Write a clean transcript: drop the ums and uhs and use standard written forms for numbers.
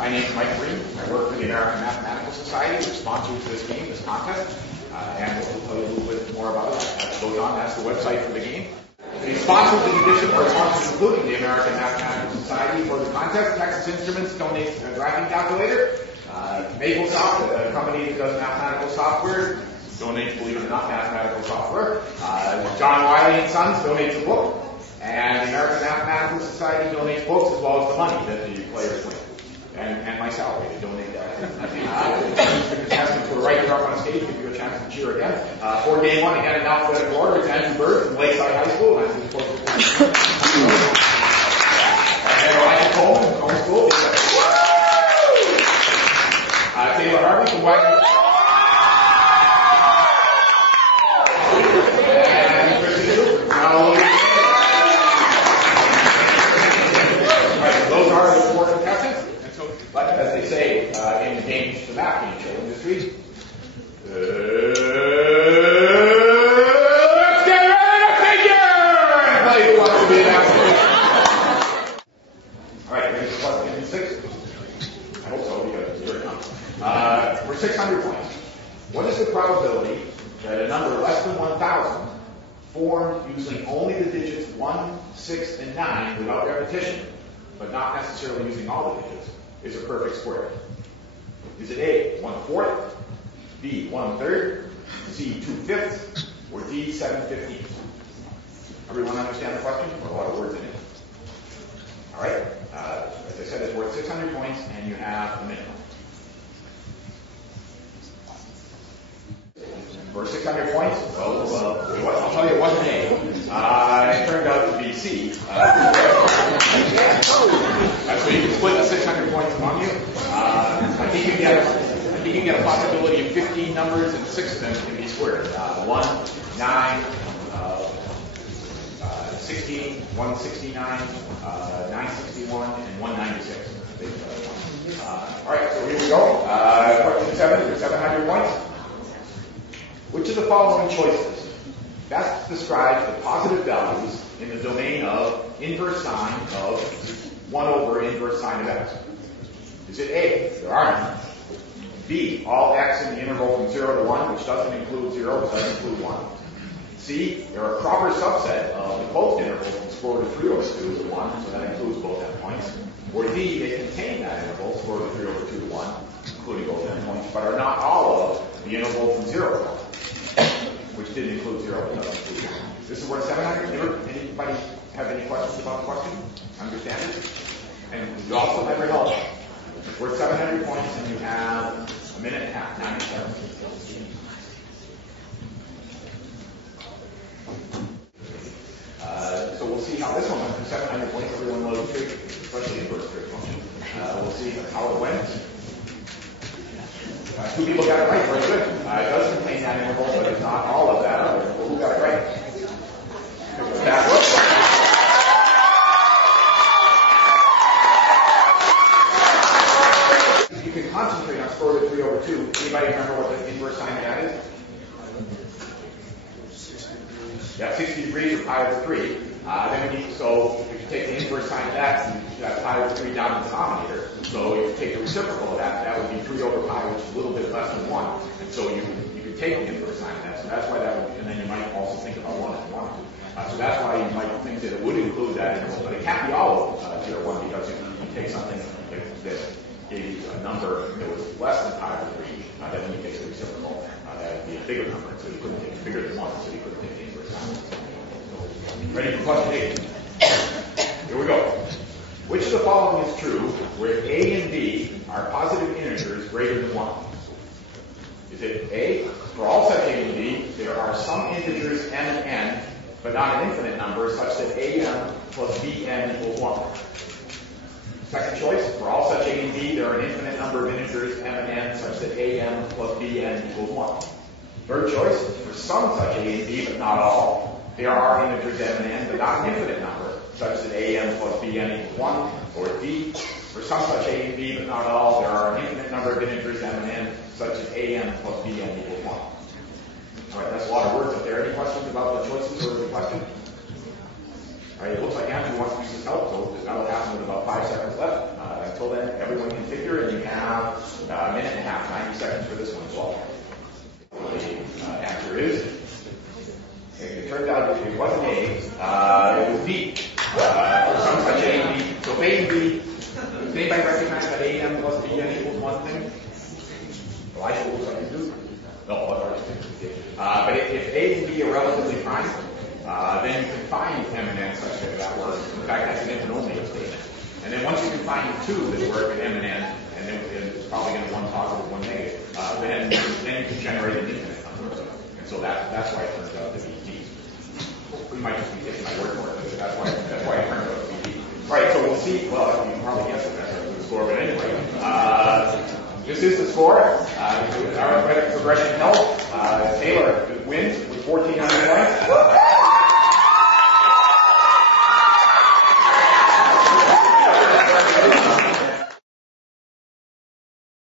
My name is Mike Green. I work for the American Mathematical Society, which sponsors this game, this contest, and we'll tell you a little bit more about it as it goes on. That's the website for the game. The sponsors, in addition, are sponsors including the American Mathematical Society for the contest. Texas Instruments donates a graphing calculator. MapleSoft, a company that does mathematical software, donates, believe it or not, mathematical software. John Wiley and Sons donates a book. And the American Mathematical Society donates books as well as the money that the players win. And my salary, they donate that. The contestants will right here up on stage, give you a chance to cheer again. For game one, again in alphabetical order, it's Andrew Bird from Lakeside High School. And then Ryan Coleman from Home School. Taylor Harvey from White. And Christian Cooper. Those are the four contestants. And so, but as they say in the games, the math game show industry, let's get ready to figure and tell you who wants to be an athlete. All right, ready for question 6? I hope so, because it's very common. For 600 points, what is the probability that a number less than 1,000 formed using only the digits 1, 6, and 9 without repetition, but not necessarily using all the digits, is a perfect square? Is it A, 1/4, B, 1/3, C, 2/5, or D, 7/15? Everyone understand the question? There are a lot of words in it. All right. As I said, it's worth 600 points, and you have a minute. For 600 points, I'll tell you it wasn't A. It turned out to be C. So you can split the 600 points among you. I think you can get a possibility of 15 numbers, and 6 of them can be squared. 1, 9, 16, 169, 961, and 196. All right, so here we go. Question 7 for 700 points. Which of the following choices best describes the positive values in the domain of inverse sine of 1 over inverse sine of x? Is it A, there are none? B, all x in the interval from 0 to 1, which doesn't include 0, it doesn't include 1. C, there are a proper subset of the closed interval from square root of 3 over 2 to 1, so that includes both endpoints. Or D, they contain that interval, square root of 3 over 2 to 1, including both endpoints, but are not all of the interval from 0 to 1. Which didn't include 0, but doesn't include 1. This is worth 700. Anybody have any questions about the question? Understand it? And you also never help. It's worth 700 points, and you have a minute and a half, 9 seconds. So we'll see how this one went. For 700 points, everyone loaded trig, especially inverse trig function. We'll see how it went. 2 people got it right, very good. It does contain that interval, but it's not all of that other interval. Who got it right? You can concentrate on square root of 3 over 2. Anybody remember what the inverse sine of that is? 60 degrees or pi over 3. So if you take the inverse sine of that, you have pi over 3 down in the denominator. So if you take the reciprocal of that, that would be 3 over pi, which is a little bit less than 1. And so you could take the inverse sine of that. So that's why that would, and then you might also think about 1 if you wanted to. So that's why you might think that it would include that interval. But it can't be all of 0, 1, because if you take something that gave you a number that was less than pi over 3, then when you take the reciprocal, that would be a bigger number. So you couldn't take it bigger than 1, so you couldn't take the inverse sine. Ready for question 8? Here we go. Which of the following is true where A and B are positive integers greater than 1? Is it A, for all such A and B, there are some integers m and n, but not an infinite number such that am plus bn equals 1? Second choice, for all such A and B, there are an infinite number of integers m and n such that am plus bn equals 1. Third choice, for some such A and B, but not all, there are integers m and n, but not an infinite number such that am plus bn equals 1. Or D, for some such A and B, but not all, there are an infinite number of integers m and n such that am plus bn equals 1. All right, that's a lot of words up there. Any questions about the choices or the question? All right, it looks like Andrew wants to use his help, so that'll happen with about 5 seconds left. until then, everyone can figure, and you have a minute and a half, 90 seconds for this one as well. The answer is, it turned out it wasn't A, it was B. Some such A and B. So if A and B, does anybody recognize that A and M plus B n equals one thing? Well, I should do something to do. No, but if A and B are relatively prime, then you can find M and N such that works. In fact, that's an if and only statement. And then once you can find two that work at M and N, and then it's probably going to be one positive, one negative, then you can generate an infinite number of them. And so that's why it turns out to be D. We might just be taking my word for it, but that's why it turns out to be D. All right, so we'll see. Well, you can probably guess what that's the score, but anyway, this is the score. Our arithmetic progression held. Taylor wins with 1,400 points.